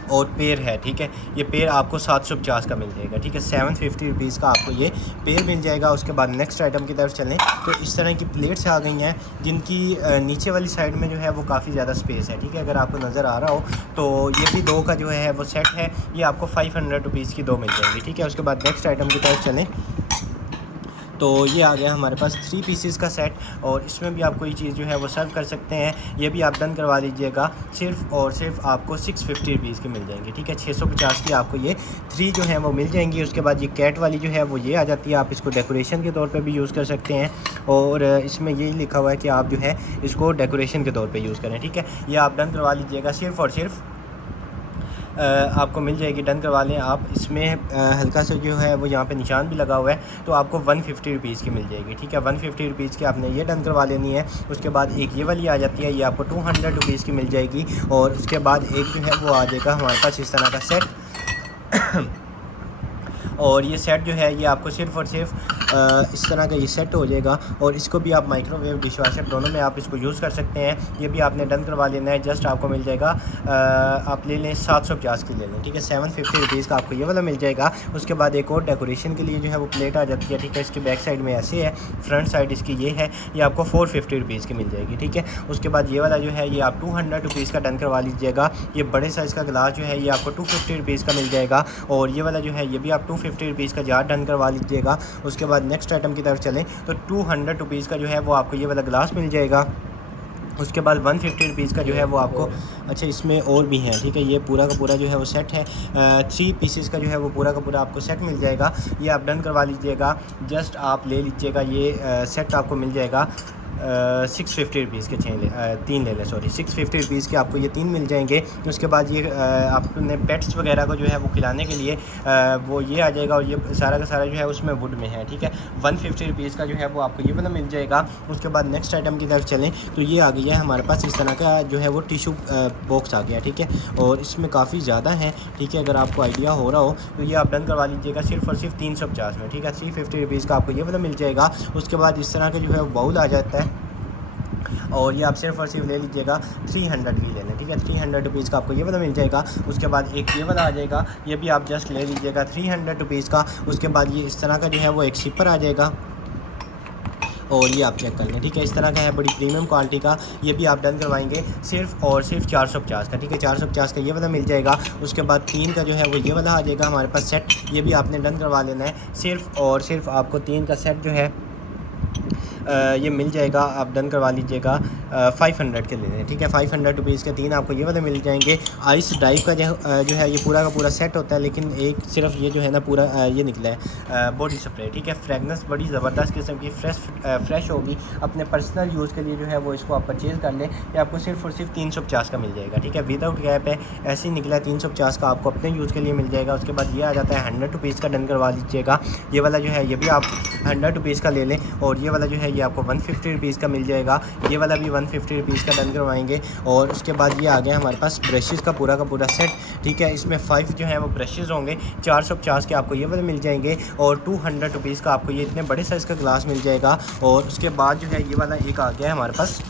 और पेयर है, ठीक है। ये पेयर आपको 750 का मिल जाएगा, ठीक है। 750 रुपीज़ का आपको ये पेयर मिल जाएगा। उसके बाद नेक्स्ट आइटम की तरफ चलें तो इस तरह की प्लेट्स आ गई हैं जिनकी नीचे वाली साइड में जो है वो काफ़ी ज़्यादा स्पेस है, ठीक है। अगर आपको नज़र आ रहा हो तो ये भी 2 का जो है वो सेट है, ये आपको 500 रुपीज़ की 2 मिल जाएगी, ठीक है। उसके बाद नेक्स्ट आइटम की तरफ चलें तो ये आ गया हमारे पास 3 पीसेस का सेट, और इसमें भी आप कोई चीज़ जो है वो सर्व कर सकते हैं। ये भी आप डन करवा लीजिएगा, सिर्फ़ और सिर्फ आपको 650 रुपीज़ की मिल जाएंगी, ठीक है। 650 की आपको ये 3 जो है वो मिल जाएंगी। उसके बाद ये कैट वाली जो है वो ये आ जाती है, आप इसको डेकोरेशन के तौर पे भी यूज़ कर सकते हैं, और इसमें यही लिखा हुआ है कि आप जो है इसको डेकोरेशन के तौर पर यूज़ करें, ठीक है। ये आप डन करवा लीजिएगा, सिर्फ़ और सिर्फ आपको मिल जाएगी। डन करवा लें आप। इसमें हल्का सा जो है वो यहाँ पे निशान भी लगा हुआ है, तो आपको 150 रुपीज़ की मिल जाएगी, ठीक है। 150 रुपीज़ की आपने ये डन करवा लेनी है। उसके बाद एक ये वाली आ जाती है, ये आपको 200 रुपीज़ की मिल जाएगी। और उसके बाद एक जो है वो आ जाएगा हमारे पास इस तरह का सेट और ये सेट जो है ये आपको सिर्फ़ और सिर्फ इस तरह का ये सेट हो जाएगा, और इसको भी आप माइक्रोवेव डिशवाशर दोनों में आप इसको यूज़ कर सकते हैं। ये भी आपने डन करवा लेना है। जस्ट आपको मिल जाएगा, आप ले लें 750 की ले लें, ठीक है। 750 रुपीज़ का आपको ये वाला मिल जाएगा। उसके बाद एक और डेकोरेशन के लिए जो है वो प्लेट आ जाती है, ठीक है। इसकी बैक साइड में ऐसे है, फ्रंट साइड इसकी ये है, ये आपको 450 रुपीज़ की मिल जाएगी, ठीक है। उसके बाद ये वाला जो है ये आप 200 रुपीज़ का डन करवा लीजिएगा। ये बड़े साइज़ का गिलास जो है ये आपको 250 रुपीज़ का मिल जाएगा, और ये वाला जो है ये भी आप 250 रुपीज़ का जार डन करवा लीजिएगा। उसके बाद नेक्स्ट आइटम की तरफ चलें तो 200 रुपीज़ का जो है वो आपको ये वाला गिलास मिल जाएगा। उसके बाद 150 रुपीज़ का जो है वो आपको, अच्छा इसमें और भी है, ठीक है। ये पूरा का पूरा जो है वो सेट है, 3 पीसेस का जो है वो पूरा का पूरा आपको सेट मिल जाएगा। ये आप डन करवा लीजिएगा। जस्ट आप ले लीजिएगा, ये सेट आपको मिल जाएगा 650 रुपीज़ के 3 ले लें, सॉरी 650 रुपीज़ के आपको ये 3 मिल जाएंगे। उसके बाद ये आपने पेट्स वगैरह को जो है वो खिलाने के लिए वो ये आ जाएगा, और ये सारा का सारा जो है उसमें वुड में है, ठीक है। 150 रुपीज़ का जो है वो आपको ये वाला मिल जाएगा। उसके बाद नेक्स्ट आइटम की तरफ चलें तो ये आ गया है हमारे पास इस तरह का जो है वो टिशू बॉक्स आ गया, ठीक है। और इसमें काफ़ी ज़्यादा है, ठीक है। अगर आपको आइडिया हो रहा हो तो ये आप डन करवा लीजिएगा सिर्फ़ और सिर्फ 350 में, ठीक है। 350 रुपीज़ का आपको ये वाला मिल जाएगा। उसके बाद इस तरह का जो है वो बाउल आ जाता है, और ये आप सिर्फ और सिर्फ ले लीजिएगा 300 की ले लें, ठीक है। 300 रुपीज़ का आपको ये वाला मिल जाएगा। उसके बाद एक ये वाला आ जाएगा, ये भी आप जस्ट ले लीजिएगा 300 रुपीज़ का। उसके बाद ये इस तरह का जो है वो एक सिपर आ जाएगा, और ये आप चेक कर लें, ठीक है। इस तरह का है, बड़ी प्रीमियम क्वालिटी का। ये भी आप डन करवाएंगे सिर्फ और सिर्फ 450 का, ठीक है। 450 का ये वाला मिल जाएगा। उसके बाद 3 का जो है वो ये वाला आ जाएगा हमारे पास सेट, ये भी आपने डन करवा लेना है। सिर्फ और सिर्फ आपको 3 का सेट जो है ये मिल जाएगा, आप डन करवा लीजिएगा 500 के ले लें, ठीक है। 500 रुपीज़ के 3 आपको ये वाले मिल जाएंगे। आइस डाइव का जो है ये पूरा का पूरा सेट होता है, लेकिन एक सिर्फ ये जो है ना पूरा ये निकला है बॉडी स्प्रे, ठीक है। फ्रेगनेंस बड़ी ज़बरदस्त किस्म की फ्रेश होगी। अपने पर्सनल यूज़ के लिए जो है वो इसको आप परचेज़ कर लें। ये आपको सिर्फ और सिर्फ 350 का मिल जाएगा, ठीक है। विदाउट कैप है, ऐसे ही निकला है। 350 का आपको अपने यूज़ के लिए मिल जाएगा। उसके बाद ये आ जाता है 100 रुपीज़ का, डन करवा लीजिएगा। ये वाला जो है ये भी आप 100 रुपीज़ का ले लें, और ये वाला जो है ये आपको 150 रुपीज़ का मिल जाएगा। ये वाला भी 150 रुपीज़ का डन करवाएंगे। और उसके बाद ये आ गया हमारे पास ब्रशेज़ का पूरा सेट, ठीक है। इसमें 5 जो है वो ब्रशेज़ होंगे। 450 के आपको ये वाले मिल जाएंगे, और 200 रुपीज़ का आपको ये इतने बड़े साइज़ का ग्लास मिल जाएगा। और उसके बाद जो है ये वाला एक आ गया है हमारे पास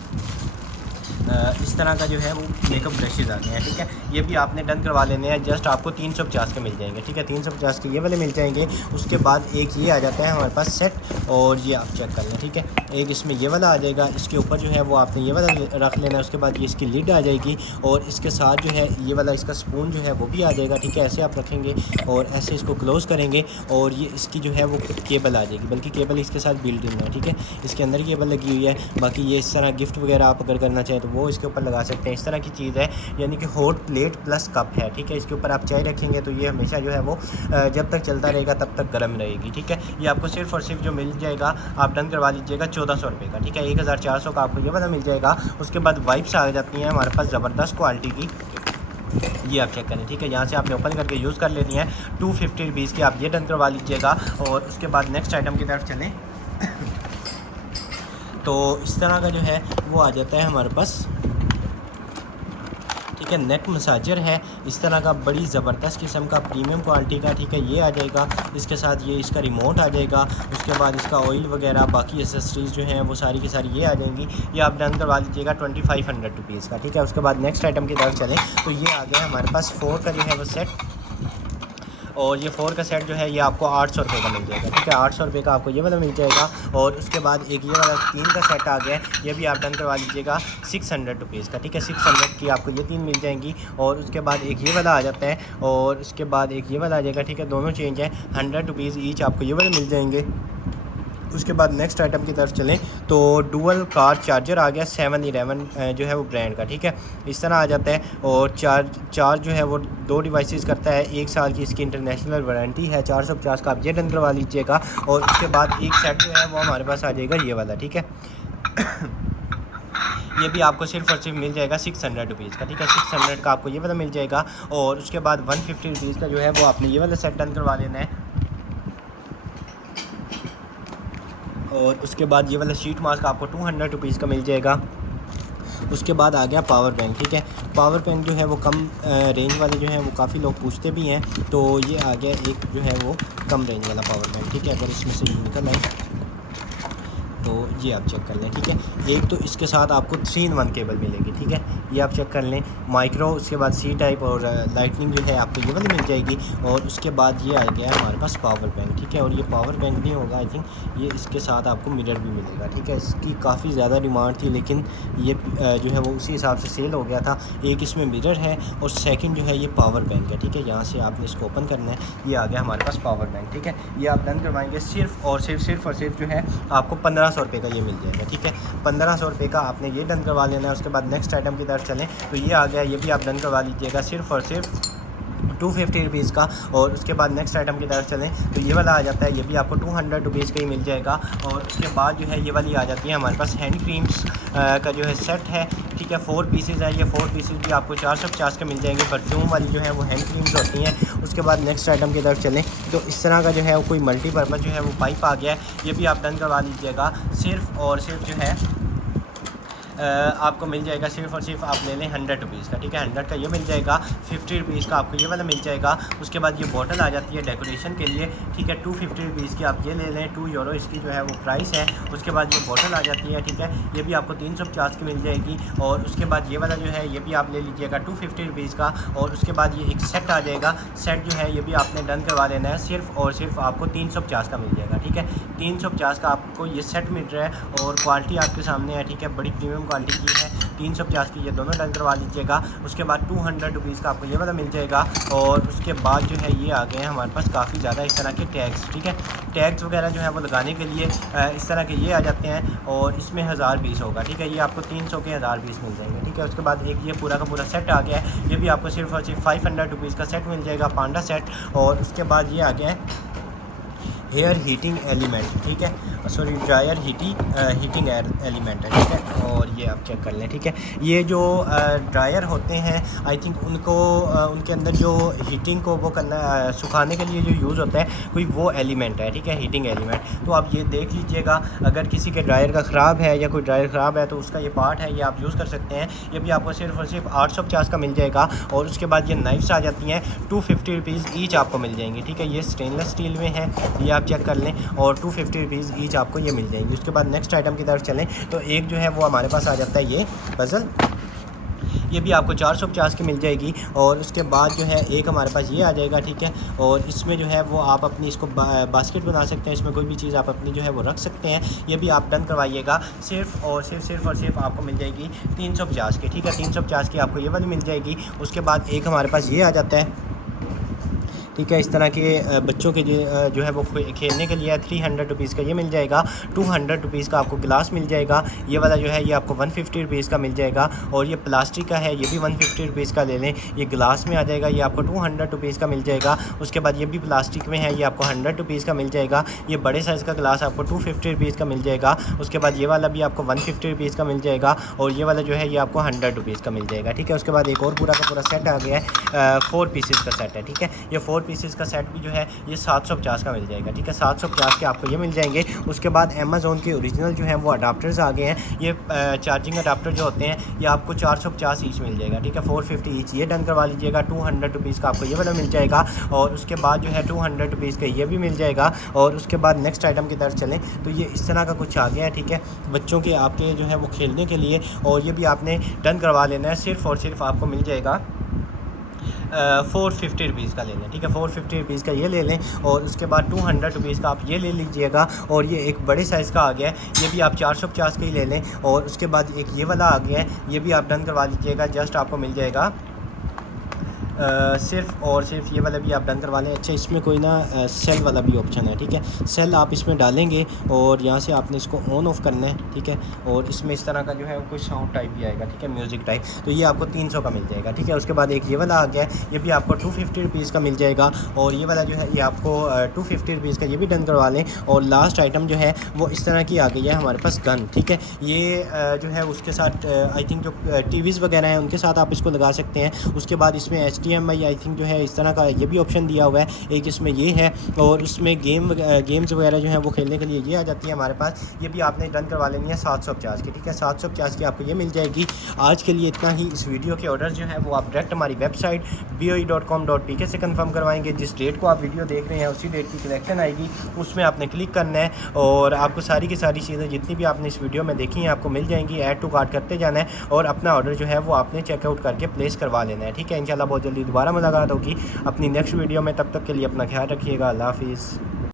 इस तरह का जो है वो मेकअप ब्रशेज़ आ गए हैं, ठीक है। ये भी आपने डन करवा लेने हैं। जस्ट आपको 350 के मिल जाएंगे, ठीक है। 350 के ये वाले मिल जाएंगे। उसके बाद एक ये आ जाता है हमारे पास सेट, और ये आप चेक कर लें, ठीक है। एक इसमें ये वाला आ जाएगा, इसके ऊपर जो है वो आपने ये वाला रख लेना है। उसके बाद ये इसकी लिड आ जाएगी, और इसके साथ जो है ये वाला इसका स्पून जो है वो भी आ जाएगा, ठीक है। ऐसे आप रखेंगे और ऐसे इसको क्लोज़ करेंगे, और ये इसकी जो है वो केबल आ जाएगी, बल्कि केबल इसके साथ बिल्ट इन है, ठीक है। इसके अंदर केबल लगी हुई है। बाकी ये इस तरह गिफ्ट वगैरह आप अगर करना चाहें तो वो इसके ऊपर लगा सकते हैं। इस तरह की चीज़ है, यानी कि हॉट प्लेट प्लस कप है, ठीक है। इसके ऊपर आप चाय रखेंगे तो ये हमेशा जो है वो जब तक चलता रहेगा तब तक गर्म रहेगी, ठीक है। ये आपको सिर्फ और सिर्फ जो मिल जाएगा, आप डन करवा लीजिएगा 1400 रुपये का, ठीक है। 1400 का आपको ये वाला मिल जाएगा। उसके बाद वाइप्स आ जाती हैं हमारे पास ज़बरदस्त क्वालिटी की, ये आप चेक करें, ठीक है। यहाँ से आपने ओपन करके यूज़ कर लेनी है। 250 रुपीज़ की आप ये डन करवा लीजिएगा। और उसके बाद नेक्स्ट आइटम की तरफ चलें तो इस तरह का जो है वो आ जाता है हमारे पास, ठीक है। नेक मसाजर है इस तरह का, बड़ी ज़बरदस्त किस्म का प्रीमियम क्वालिटी का, ठीक है। ये आ जाएगा इसके साथ, ये इसका रिमोट आ जाएगा। उसके बाद इसका ऑयल वगैरह बाकी एसेसरीज़ जो हैं वो सारी की सारी ये आ जाएंगी। ये आप डन करवा लीजिएगा 2500 रुपीज़ का, ठीक है। उसके बाद नेक्स्ट आइटम की तरफ चलें तो ये आ गया हमारे पास 4 का जो है वो सेट, और ये 4 का सेट जो है ये आपको 800 रुपये का मिल जाएगा, ठीक है। 800 रुपये का आपको ये वाला मिल जाएगा। और उसके बाद एक ये वाला 3 का सेट आ गया, ये भी आप डन करवा लीजिएगा 600 रुपीज़ का, ठीक है। 600 की आपको ये 3 मिल जाएंगी। और उसके बाद एक ये वाला आ जाता है, और उसके बाद एक ये वाला आ जाएगा, ठीक है। दोनों चेंज है, 100 रुपीज़ ईच आपको ये वाले मिल जाएंगे। उसके बाद नेक्स्ट आइटम की तरफ चलें तो डुअल कार चार्जर आ गया 711 जो है वो ब्रांड का, ठीक है। इस तरह आ जाता है, और चार्ज जो है वो 2 डिवाइसेस करता है। 1 साल की इसकी इंटरनेशनल वारंटी है। 450 का आप ये डन करवा लीजिएगा। और उसके बाद एक सेट जो है वो हमारे पास आ जाएगा ये वाला, ठीक है। ये भी आपको सिर्फ और सिर्फ मिल जाएगा 600 रुपीज़ का, ठीक है। 600 का आपको ये वाला मिल जाएगा। और उसके बाद 150 रुपीज़ का जो है वो आपने ये वाला सेट डन करवा लेना है। और उसके बाद ये वाला शीट मास्क आपको 200 रुपीज़ का मिल जाएगा। उसके बाद आ गया पावर बैंक, ठीक है। पावर बैंक जो है वो कम रेंज वाले जो हैं वो काफ़ी लोग पूछते भी हैं, तो ये आ गया एक जो है वो कम रेंज वाला पावर बैंक, ठीक है। अगर इसमें से निकल आए तो ये आप चेक कर लें, ठीक है। एक तो इसके साथ आपको 3-in-1 केबल मिलेगी, ठीक है। ये आप चेक कर लें, माइक्रो, उसके बाद सी टाइप और लाइटनिंग जो है आपको ये वाली मिल जाएगी। और उसके बाद ये आ गया हमारे पास पावर बैंक, ठीक है। और ये पावर बैंक नहीं होगा, आई थिंक ये इसके साथ आपको मिरर भी मिलेगा, ठीक है। इसकी काफ़ी ज़्यादा डिमांड थी, लेकिन ये जो है वो उसी हिसाब से सेल हो गया था। एक इसमें मिरर है, और सेकेंड जो है ये पावर बैंक है, ठीक है। यहाँ से आपने इसको ओपन करना है, ये आ गया हमारे पास पावर बैंक, ठीक है। ये आप डन करवाएंगे सिर्फ और सिर्फ जो है आपको 1500 रुपये का ये मिल जाएगा, ठीक है। 1500 रुपये का आपने ये डन करवा लेना है। उसके बाद नेक्स्ट आइटम की तरफ चलें तो ये आ गया, ये भी आप डन करवा लीजिएगा सिर्फ और सिर्फ 250 रुपीज़ का। और उसके बाद नेक्स्ट आइटम की तरफ चलें तो ये वाला आ जाता है, ये भी आपको 200 रुपीज़ का ही मिल जाएगा। और उसके बाद जो है ये वाली आ जाती है हमारे पास हैंड क्रीम्स का जो है सेट है, ठीक है। 4 पीसेज है, ये 4 पीसेज भी आपको 450 के मिल जाएंगे। परफ्यूम वाली जो है वो हैंड क्रीम्स होती हैं। उसके बाद नेक्स्ट आइटम की तरफ चलें तो इस तरह का जो है कोई मल्टीपर्पज़ जो है वो पाइप आ गया है, ये भी आप डन करवा लीजिएगा सिर्फ और सिर्फ जो है आपको मिल जाएगा सिर्फ और सिर्फ आप ले लें 100 रुपीज़ का, ठीक है। 100 का ये मिल जाएगा। 50 रुपीज़ का आपको ये वाला मिल जाएगा। उसके बाद ये बॉटल आ जाती है डेकोरेशन के लिए, ठीक है। 250 रुपीज़ की आप ये ले लें, 2 यूरो इसकी जो है वो प्राइस है। उसके बाद ये बॉटल आ जाती है, ठीक है। ये भी आपको 350 की मिल जाएगी। और उसके बाद ये वाला जो है ये भी आप ले लीजिएगा 250 रुपीज़ का। और उसके बाद ये एक सेट आ जाएगा, सेट जो है ये भी आपने डन करवा लेना है, सिर्फ और सिर्फ आपको 350 का मिल जाएगा, ठीक है। 350 का आपको ये सेट मिल रहा है, और क्वालिटी आपके सामने है, ठीक है। बड़ी प्रीमियम क्वालिटी की है। 350 की ये दोनों डन करवा लीजिएगा। उसके बाद 200 रुपीज़ का आपको ये वाला मिल जाएगा। और उसके बाद जो है ये आ गए हैं हमारे पास काफ़ी ज़्यादा इस तरह के टैग्स, ठीक है। टैग्स वगैरह जो है वो लगाने के लिए इस तरह के ये आ जाते हैं, और इसमें 1000 पीस होगा, ठीक है। ये आपको 300 के 1000 पीस मिल जाएंगे, ठीक है। उसके बाद एक ये पूरा का पूरा सेट आ गया है, ये भी आपको सिर्फ और सिर्फ 500 रुपीज़ का सेट मिल जाएगा, पांडा सेट। और उसके बाद ये आ गया है हेयर हीटिंग एलिमेंट, ठीक है। सॉरी ड्रायर हीटिंग एलिमेंट है, ठीक है। और ये आप चेक कर लें, ठीक है। ये जो ड्रायर होते हैं आई थिंक उनको उनके अंदर जो हीटिंग को वो करना सुखाने के लिए जो यूज़ होता है कोई वो एलिमेंट है, ठीक है, हीटिंग एलिमेंट। तो आप ये देख लीजिएगा, अगर किसी के ड्रायर का ख़राब है या कोई ड्रायर ख़राब है तो उसका ये पार्ट है, ये आप यूज़ कर सकते हैं। ये भी आपको सिर्फ और सिर्फ 850 का मिल जाएगा। और उसके बाद ये नाइफ्स आ जाती हैं, 250 रुपीज़ ईच आपको मिल जाएंगी, ठीक है। ये स्टेनलेस स्टील में है, ये आप चेक कर लें। और 250 रुपीज़ ईच आपको ये मिल जाएंगी। उसके बाद नेक्स्ट आइटम की तरफ चलें तो एक जो है वो हमारे पास आ जाता है ये पज़ल, ये भी आपको 450 की मिल जाएगी। और उसके बाद जो है एक हमारे पास ये आ जाएगा, ठीक है। और इसमें जो है वो आप अपनी इसको बास्केट बना सकते हैं, इसमें कोई भी चीज़ आप अपनी जो है वो रख सकते हैं। ये भी आप डन करवाइएगा, सिर्फ और सिर्फ आपको मिल जाएगी 350 की, ठीक है। 350 की आपको ये वाली मिल जाएगी। उसके बाद एक हमारे पास ये आ जाता है, ठीक है। इस तरह के बच्चों के जो है वो खेलने के लिए 300 रुपीज़ का ये मिल जाएगा। 200 रुपीज़ का आपको गिलास मिल जाएगा। ये वाला जो है ये आपको 150 रुपीज़ का मिल जाएगा। और ये प्लास्टिक का है, ये भी 150 रुपीज़ का ले लें। ये गिलास में आ जाएगा, ये आपको 200 रुपीज़ का मिल जाएगा। उसके बाद ये भी प्लास्टिक में है, ये आपको 100 रुपीज़ का मिल जाएगा। ये बड़े साइज़ का गिलास आपको 250 रुपीज़ का मिल जाएगा। उसके बाद ये वाला भी आपको 150 रुपीज़ का मिल जाएगा। और ये वाला जो है ये आपको 100 रुपीज़ का मिल जाएगा, ठीक है। उसके बाद एक और पूरा का पूरा सेट आ गया है, 4 पीसेस का सेट है, ठीक है। ये 4 पीसेस का सेट भी जो है ये 750 का मिल जाएगा। ठीक है, 750 के आपको ये मिल जाएंगे। उसके बाद अमेज़ॉन के ओरिजिनल जो है वो अडाप्टर्स आ गए हैं। ये चार्जिंग अडाप्टर जो होते हैं ये आपको 450 ईच मिल जाएगा। ठीक है, 450 ईच ये डन करवा लीजिएगा। 200 रुपीज़ का आपको ये वाला मिल जाएगा। और उसके बाद जो है 200 रुपीज़ का ये भी मिल जाएगा। और उसके बाद नेक्स्ट आइटम की तरफ चलें तो ये इस तरह का कुछ आ गया है। ठीक है, बच्चों के आपके जो है वो खेलने के लिए, और ये भी आपने डन करवा लेना है। सिर्फ़ और सिर्फ आपको मिल जाएगा 450 रुपीज़ का ले लें। ठीक है, 450 रुपीज़ का ये ले लें। और उसके बाद 200 रुपीज़ का आप ये ले लीजिएगा। और ये एक बड़े साइज़ का आ गया है, ये भी आप 450 का ही ले लें। और उसके बाद एक ये वाला आ गया है, ये भी आप डन करवा लीजिएगा। जस्ट आपको मिल जाएगा सिर्फ़ और सिर्फ ये वाला भी आप डन करवा लें। अच्छा, इसमें कोई ना सेल वाला भी ऑप्शन है। ठीक है, सेल आप इसमें डालेंगे और यहाँ से आपने इसको ऑन ऑफ करना है। ठीक है, और इसमें इस तरह का जो है कुछ साउंड टाइप भी आएगा। ठीक है, म्यूज़िक टाइप, तो ये आपको 300 का मिल जाएगा। ठीक है, उसके बाद एक ये वाला आ गया है, ये भी आपको 250 रुपीज़ का मिल जाएगा। और ये वाला जो है ये आपको 250 रुपीज़ का ये भी डन करवा लें। और लास्ट आइटम जो है वो इस तरह की आ गई है हमारे पास गन। ठीक है, ये जो है उसके साथ आई थिंक जो टीवीज़ वगैरह हैं उनके साथ आप इसको लगा सकते हैं। उसके बाद इसमें HDMI आई थिंक जो है इस तरह का ये भी ऑप्शन दिया हुआ है। एक इसमें ये है, और उसमें गेम्स वगैरह जो है वो खेलने के लिए ये आ जाती है हमारे पास। ये भी आपने डन करवा लेनी है 750 की। ठीक है, 750 की आपको ये मिल जाएगी। आज के लिए इतना ही। इस वीडियो के ऑर्डर जो है वो आप डायरेक्ट हमारी वेबसाइट boe.com.pk से कंफर्म करवाएंगे। जिस डेट को आप वीडियो देख रहे हैं उसी डेट की कलेक्शन आएगी, उसमें आपने क्लिक करना है और आपको सारी की सारी चीज़ें जितनी भी आपने इस वीडियो में देखी हैं आपको मिल जाएंगी। ऐड टू कार्ट करते जाना है और अपना ऑर्डर जो है वो आपने चेकआउट करके प्लेस करवा लेना है। ठीक है, इंशाल्लाह बहुत जल्दी दोबारा मुलाकात होगी अपनी नेक्स्ट वीडियो में। तब तक के लिए अपना ख्याल रखिएगा। अल्लाह हाफिज़।